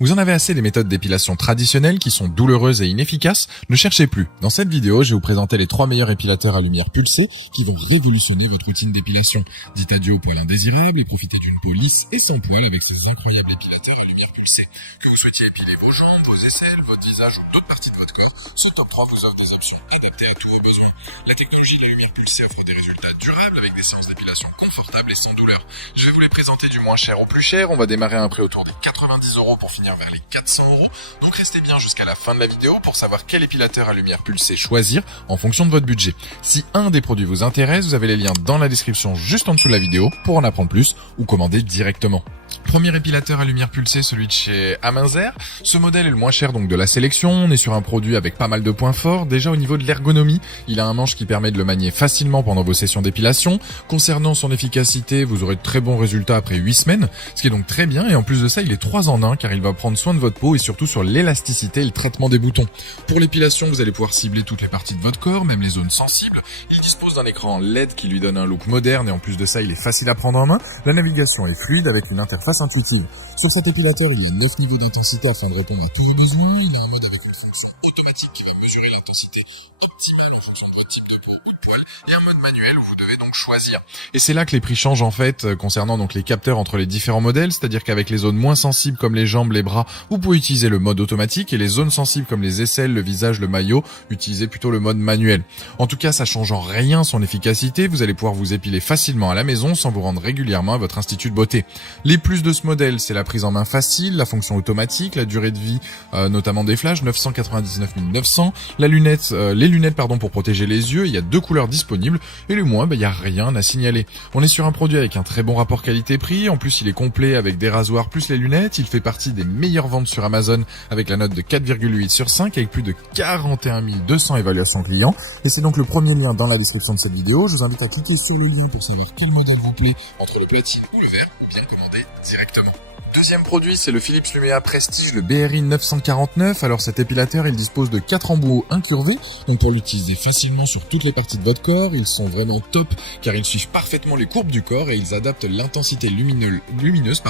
Vous en avez assez des méthodes d'épilation traditionnelles qui sont douloureuses et inefficaces? Ne cherchez plus. Dans cette vidéo, je vais vous présenter les 3 meilleurs épilateurs à lumière pulsée qui vont révolutionner votre routine d'épilation. Dites adieu aux poils indésirables et profitez d'une peau lisse et sans poils avec ces incroyables épilateurs à lumière pulsée. Que vous souhaitiez épiler vos jambes, vos aisselles, votre visage ou d'autres parties de votre corps, ce top 3 vous offre des options adaptées à tous vos besoins. La technologie de la lumière pulsée offre des résultats durables avec des séances d'épilation confortables et sans douleur. Je vais vous les présenter du moins cher au plus cher. On va démarrer à un prix autour des 90 € pour finir vers les 400 €. Donc restez bien jusqu'à la fin de la vidéo pour savoir quel épilateur à lumière pulsée choisir en fonction de votre budget. Si un des produits vous intéresse, vous avez les liens dans la description juste en dessous de la vidéo pour en apprendre plus ou commander directement. Premier épilateur à lumière pulsée, celui de chez Amanzer. Ce modèle est le moins cher donc de la sélection. On est sur un produit avec pas mal de points forts. Déjà au niveau de l'ergonomie, il a un manche qui permet de le manier facilement pendant vos sessions d'épilation. Concernant son efficacité, vous aurez de très bons résultats après 8 semaines, ce qui est donc très bien. Et en plus de ça, il est 3 en 1 car il va prendre soin de votre peau et surtout sur l'élasticité et le traitement des boutons. Pour l'épilation, vous allez pouvoir cibler toutes les parties de votre corps, même les zones sensibles. Il dispose d'un écran LED qui lui donne un look moderne et en plus de ça, il est facile à prendre en main. La navigation est fluide avec une interface intuitive. Sur cet épilateur, il y a 9 niveaux d'intensité afin de répondre à tous vos besoins. Il est en mode avec une fonction automatique qui va mesurer l'intensité optimale en fonction de votre type de peau ou de poil et un mode manuel où vous devez donc choisir. Et c'est là que les prix changent en fait concernant donc les capteurs entre les différents modèles, c'est-à-dire qu'avec les zones moins sensibles comme les jambes, les bras, vous pouvez utiliser le mode automatique et les zones sensibles comme les aisselles, le visage, le maillot, utilisez plutôt le mode manuel. En tout cas, ça change en rien son efficacité, vous allez pouvoir vous épiler facilement à la maison sans vous rendre régulièrement à votre institut de beauté. Les plus de ce modèle, c'est la prise en main facile, la fonction automatique, la durée de vie notamment des flashs 999 900, les lunettes pour protéger les yeux, il y a 2 couleurs disponibles et le moins, il y a rien à signaler. On est sur un produit avec un très bon rapport qualité-prix, en plus il est complet avec des rasoirs plus les lunettes, il fait partie des meilleures ventes sur Amazon avec la note de 4,8 sur 5 avec plus de 41 200 évaluations clients et c'est donc le premier lien dans la description de cette vidéo. Je vous invite à cliquer sur le lien pour savoir quel modèle vous plaît entre le platine ou le verre ou bien commander directement. Deuxième produit, c'est le Philips Lumea Prestige, le BRI 949. Alors cet épilateur, il dispose de 4 embouts incurvés, donc pour l'utiliser facilement sur toutes les parties de votre corps. Ils sont vraiment top car ils suivent parfaitement les courbes du corps et ils adaptent l'intensité lumineuse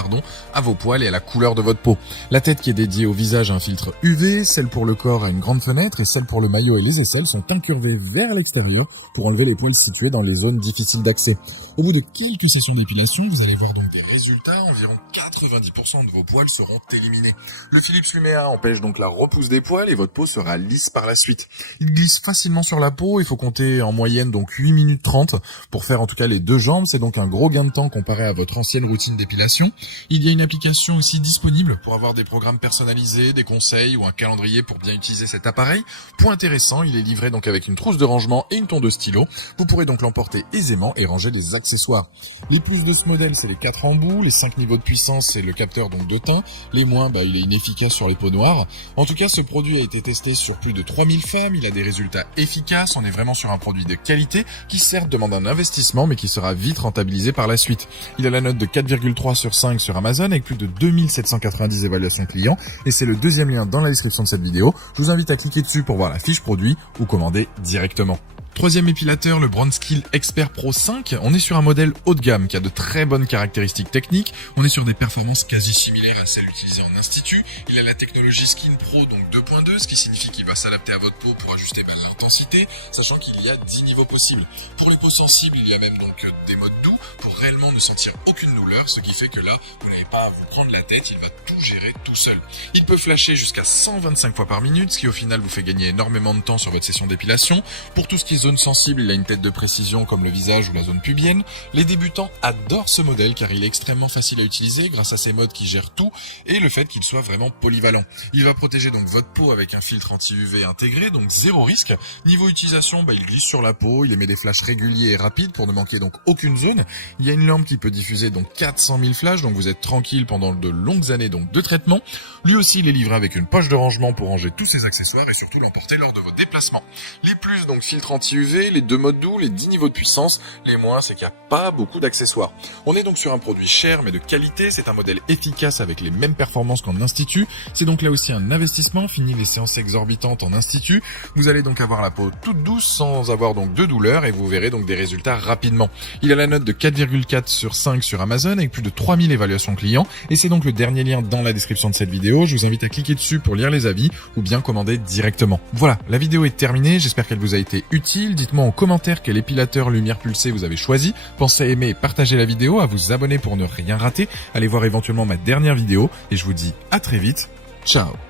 à vos poils et à la couleur de votre peau. La tête qui est dédiée au visage a un filtre UV, celle pour le corps a une grande fenêtre et celle pour le maillot et les aisselles sont incurvées vers l'extérieur pour enlever les poils situés dans les zones difficiles d'accès. Au bout de quelques sessions d'épilation, vous allez voir donc des résultats, environ 90% de vos poils seront éliminés. Le Philips Lumea empêche donc la repousse des poils et votre peau sera lisse par la suite. Il glisse facilement sur la peau, il faut compter en moyenne donc 8 minutes 30 pour faire en tout cas les 2 jambes, c'est donc un gros gain de temps comparé à votre ancienne routine d'épilation. Il y a une application aussi disponible pour avoir des programmes personnalisés, des conseils ou un calendrier pour bien utiliser cet appareil. Point intéressant, il est livré donc avec une trousse de rangement et une tondeuse stylo. Vous pourrez donc l'emporter aisément et ranger les accessoires. Les plus de ce modèle, c'est les 4 embouts, les 5 niveaux de puissance, c'est le capteur donc de teint. Les moins, il est inefficace sur les peaux noires. En tout cas, ce produit a été testé sur plus de 3000 femmes, il a des résultats efficaces, on est vraiment sur un produit de qualité qui certes demande un investissement mais qui sera vite rentabilisé par la suite. Il a la note de 4,3 sur 5 sur Amazon avec plus de 2790 évaluations clients et c'est le deuxième lien dans la description de cette vidéo. Je vous invite à cliquer dessus pour voir la fiche produit ou commander directement. Troisième épilateur, le Bronskill Expert Pro 5. On est sur un modèle haut de gamme qui a de très bonnes caractéristiques techniques. On est sur des performances quasi similaires à celles utilisées en institut. Il a la technologie Skin Pro donc 2.2, ce qui signifie qu'il va s'adapter à votre peau pour ajuster l'intensité, sachant qu'il y a 10 niveaux possibles. Pour les peaux sensibles, il y a même donc des modes doux pour réellement ne sentir aucune douleur, ce qui fait que là, vous n'avez pas à vous prendre la tête, il va tout gérer tout seul. Il peut flasher jusqu'à 125 fois par minute, ce qui au final vous fait gagner énormément de temps sur votre session d'épilation. Pour tout ce qui est zone sensible, il a une tête de précision comme le visage ou la zone pubienne. Les débutants adorent ce modèle car il est extrêmement facile à utiliser grâce à ses modes qui gèrent tout et le fait qu'il soit vraiment polyvalent. Il va protéger donc votre peau avec un filtre anti-UV intégré, donc zéro risque. Niveau utilisation, il glisse sur la peau, il émet des flashs réguliers et rapides pour ne manquer donc aucune zone. Il y a une lampe qui peut diffuser donc 400 000 flashs, donc vous êtes tranquille pendant de longues années donc de traitement. Lui aussi, il est livré avec une poche de rangement pour ranger tous ses accessoires et surtout l'emporter lors de vos déplacements. Les plus donc filtre anti anti-UV, les 2 modes doux, les 10 niveaux de puissance. Les moins, c'est qu'il n'y a pas beaucoup d'accessoires. On est donc sur un produit cher mais de qualité, c'est un modèle efficace avec les mêmes performances qu'en institut. C'est donc là aussi un investissement, fini les séances exorbitantes en institut. Vous allez donc avoir la peau toute douce sans avoir donc de douleur et vous verrez donc des résultats rapidement. Il a la note de 4,4 sur 5 sur Amazon avec plus de 3000 évaluations clients et c'est donc le dernier lien dans la description de cette vidéo. Je vous invite à cliquer dessus pour lire les avis ou bien commander directement. Voilà, la vidéo est terminée, j'espère qu'elle vous a été utile. Dites-moi en commentaire quel épilateur lumière pulsée vous avez choisi. Pensez à aimer et partager la vidéo, à vous abonner pour ne rien rater. Allez voir éventuellement ma dernière vidéo et je vous dis à très vite. Ciao.